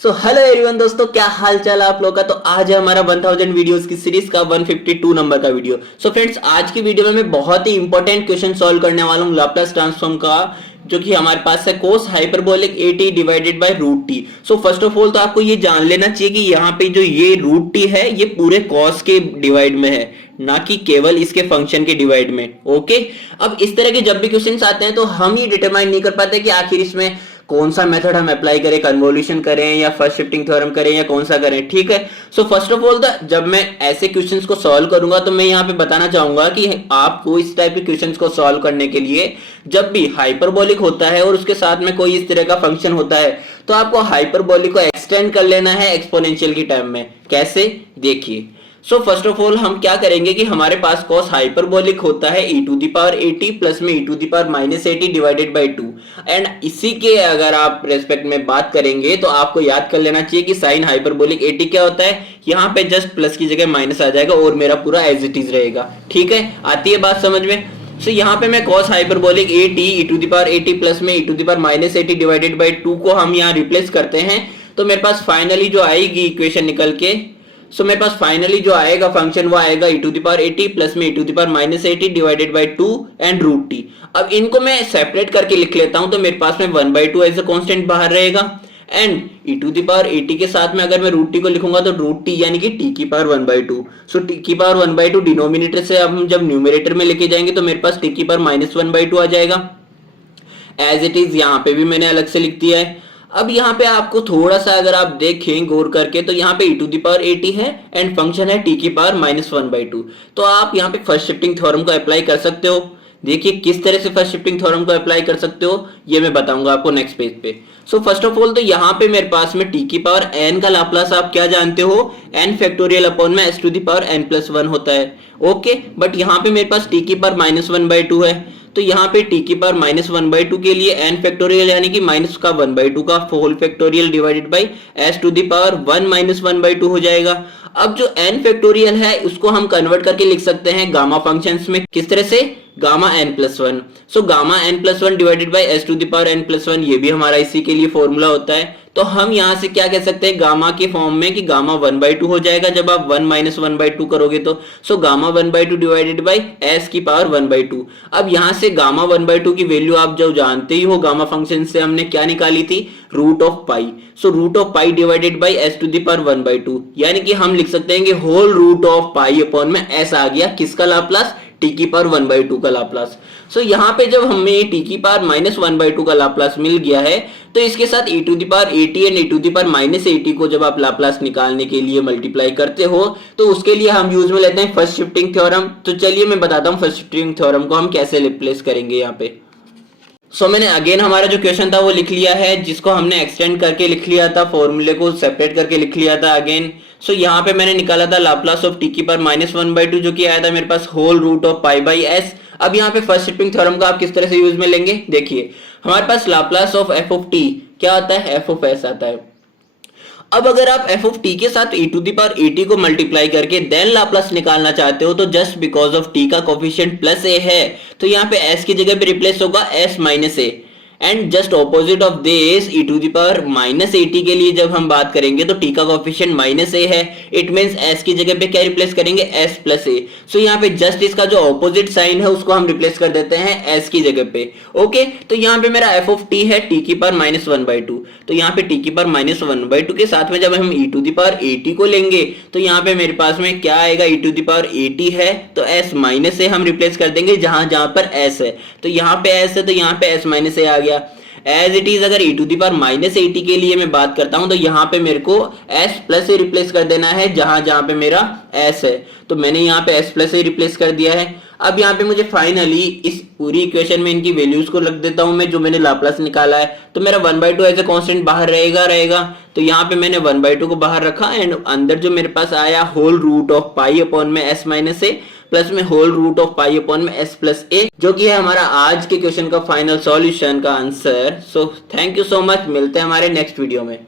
Hello everyone दोस्तों, क्या हाल चाल है आप लोग का। तो आज है हमारा 1000 वीडियोस की सीरीज का 152 नंबर का वीडियो। फ्रेंड्स, आज की वीडियो में मैं बहुत ही इंपॉर्टेंट क्वेश्चन सॉल्व करने वाला हूँ लाप्लास ट्रांसफॉर्म का, जो कि हमारे पास है cos hyperbolic at divided by root t. First of all तो आपको ये जान लेना चाहिए कि यहाँ पे जो ये रूट टी है ये पूरे कॉस के डिवाइड में है, ना कि केवल इसके फंक्शन के डिवाइड में। ओके, अब इस तरह के जब भी क्वेश्चंस आते हैं तो हम ये डिटरमाइन नहीं कर पाते कि आखिर इसमें कौन सा मेथड हम अप्लाई करें, कन्वोल्यूशन करें या फर्स्ट शिफ्टिंग थ्योरम करें या कौन सा करें। ठीक है, फर्स्ट ऑफ ऑल जब मैं ऐसे क्वेश्चंस को सॉल्व करूंगा तो मैं यहाँ पे बताना चाहूंगा कि आपको इस टाइप के क्वेश्चंस को सॉल्व करने के लिए जब भी हाइपरबोलिक होता है और उसके साथ में कोई इस तरह का फंक्शन होता है तो आपको हाइपरबोलिक को एक्सटेंड कर लेना है एक्सपोनेंशियल की टर्म में। कैसे, देखिए। फर्स्ट ऑफ ऑल हम क्या करेंगे कि हमारे पास कॉस हाइपरबोलिक होता है e to the power at plus में e to the power minus at divided by 2। And इसी के अगर आप रेस्पेक्ट में बात करेंगे तो आपको याद कर लेना चाहिए कि साइन हाइपरबोलिक एटी क्या होता है। यहाँ पे जस्ट प्लस की जगह माइनस आ जाएगा और मेरा पूरा एज इट इज रहेगा। ठीक है, आती है बात समझ में। यहाँ पे मैं cos hyperbolic at e to the power at plus में e to the power minus at divided by 2 को हम यहाँ रिप्लेस करते हैं तो मेरे पास फाइनली जो आएगी इक्वेशन निकल के, मेरे पास फाइनली जो आएगा फंक्शन वो आएगा e to the power at plus में e to the power minus at divided by 2 and root t. अब इनको मैं सेपरेट करके लिख लेता हूं तो मेरे पास में 1/2 एज अ कांस्टेंट बाहर रहेगा and e to the power at के साथ में अगर मैं रूट टी को लिखूंगा तो रूट टी यानी कि t की पावर 1/2। टी की पावर 1/2 डिनोमिनेटर से अब हम जब न्यूमरेटर में लेके जाएंगे तो मेरे पास t की पावर माइनस 1/2 आ जाएगा। एज इट इज यहाँ पे भी मैंने अलग से लिख दिया है। अब यहाँ पे आपको थोड़ा सा अगर आप देखें गौर करके तो यहाँ पे e to the power at है एंड फंक्शन है t की पावर माइनस 1/2। तो आप यहाँ पे फर्स्ट शिफ्टिंग थ्योरम को अप्लाई कर सकते हो। देखिए किस तरह से फर्स्ट शिफ्टिंग थ्योरम को अप्लाई कर सकते हो ये मैं बताऊंगा आपको नेक्स्ट पेज पे। फर्स्ट ऑफ ऑल तो यहाँ पे मेरे पास में t की पावर n का लाप्लास आप क्या जानते हो, n फैक्टोरियल अपॉन में s to the power n plus 1 होता है। ओके, बट यहाँ पे मेरे पास t की पावर माइनस 1/2 है तो यहाँ पे t की पावर माइनस 1/2 के लिए n फैक्टोरियल यानी कि माइनस का 1/2 का whole factorial divided by s to the power 1 minus 1/2 हो जाएगा। अब जो n फैक्टोरियल है उसको हम कन्वर्ट करके लिख सकते हैं गामा फंक्शंस में। किस तरह से, gamma n plus 1। Gamma n plus 1 divided by s to the power n plus 1, ये भी हमारा इसी के लिए फॉर्मूला होता है। तो हम यहाँ से क्या कह सकते हैं गामा के फॉर्म में कि गामा 1/2 हो जाएगा जब आप 1 माइनस 1/2 करोगे तो गामा 1/2 डिवाइडेड बाई s की पावर 1/2। अब यहाँ से गामा 1/2 की वैल्यू आप जो जानते ही हो, गामा फंक्शन से हमने क्या निकाली थी, root of pi. Root of pi divided by s to the power 1/2 यानी कि हम लिख सकते हैं कि whole root of pi upon में s आ गया किसका लाप्लास, t की पावर 1/2 का लाप्लास। यहाँ पे जब हमें t की पावर माइनस 1/2 का लाप्लास मिल गया है तो इसके साथ e to the power at and e to the power minus at को जब आप लाप्लास निकालने के लिए मल्टीप्लाई करते हो तो उसके लिए हम यूज में लेते हैं फर्स्ट शिफ्टिंग थ्योरम। तो चलिए मैं बताता हूँ फर्स्ट शिफ्टिंग थ्योरम को हम कैसे रिप्लेस करेंगे यहाँ पे। मैंने अगेन हमारा जो क्वेश्चन था वो लिख लिया है, जिसको हमने एक्सटेंड करके लिख लिया था, फॉर्मूले को सेपरेट करके लिख लिया था अगेन। यहाँ पे मैंने निकाला था लाप्लास ऑफ t की पावर माइनस 1/2 जो कि आया था मेरे पास whole root of pi by s। अब यहाँ पे फर्स्ट शिफ्टिंग थ्योरम का आप किस तरह से यूज में लेंगे, देखिए हमारे पास Laplace of f of t क्या आता है, f ऑफ s आता है। अब अगर आप f ऑफ t के साथ e to the power at को मल्टीप्लाई करके देन लाप्लास निकालना चाहते हो तो जस्ट बिकॉज ऑफ t का कोफिशिएंट प्लस a है तो यहाँ पे s की जगह पे रिप्लेस होगा s minus a and just opposite of this e to the power minus at के लिए जब हम बात करेंगे तो t का कोफिशिएंट माइनस a है। इट मींस s की जगह पे क्या रिप्लेस करेंगे, s प्लस a। यहाँ पे जस्ट इसका जो ऑपोजिट साइन है उसको हम रिप्लेस कर देते हैं s की जगह पे। ओके, तो यहाँ पे मेरा f ऑफ t है t की पावर माइनस 1/2। तो यहाँ पे t की पावर माइनस 1/2 के साथ में जब हम e to the power at को लेंगे तो यहाँ पे मेरे पास में क्या आएगा, e to the power at है तो s माइनस a हम रिप्लेस कर देंगे जहां जहां पर s है। तो यहाँ पे s है तो यहाँ पे s माइनस a आ गया। एज इट इज अगर e to the power minus at के लिए मैं बात करता हूं तो यहाँ पे मेरे को s प्लस ए रिप्लेस कर देना है जहां जहां पे मेरा s है। तो मैंने यहाँ पे s प्लस ए रिप्लेस कर दिया है। अब यहाँ पे मुझे फाइनली इस पूरी इक्वेशन में इनकी वैल्यूज को रख देता हूं मैं जो मैंने लाप्लास निकाला है। तो मेरा 1/2 एज ए कांस्टेंट बाहर रहेगा तो यहाँ पे मैंने 1/2 को बाहर रखा एंड अंदर जो मेरे पास आया whole root of pi upon में s माइनस ए प्लस में whole root of pi upon में s प्लस ए, जो कि है हमारा आज के क्वेश्चन का फाइनल सॉल्यूशन का answer. Thank you so much, मिलते हैं हमारे नेक्स्ट वीडियो में।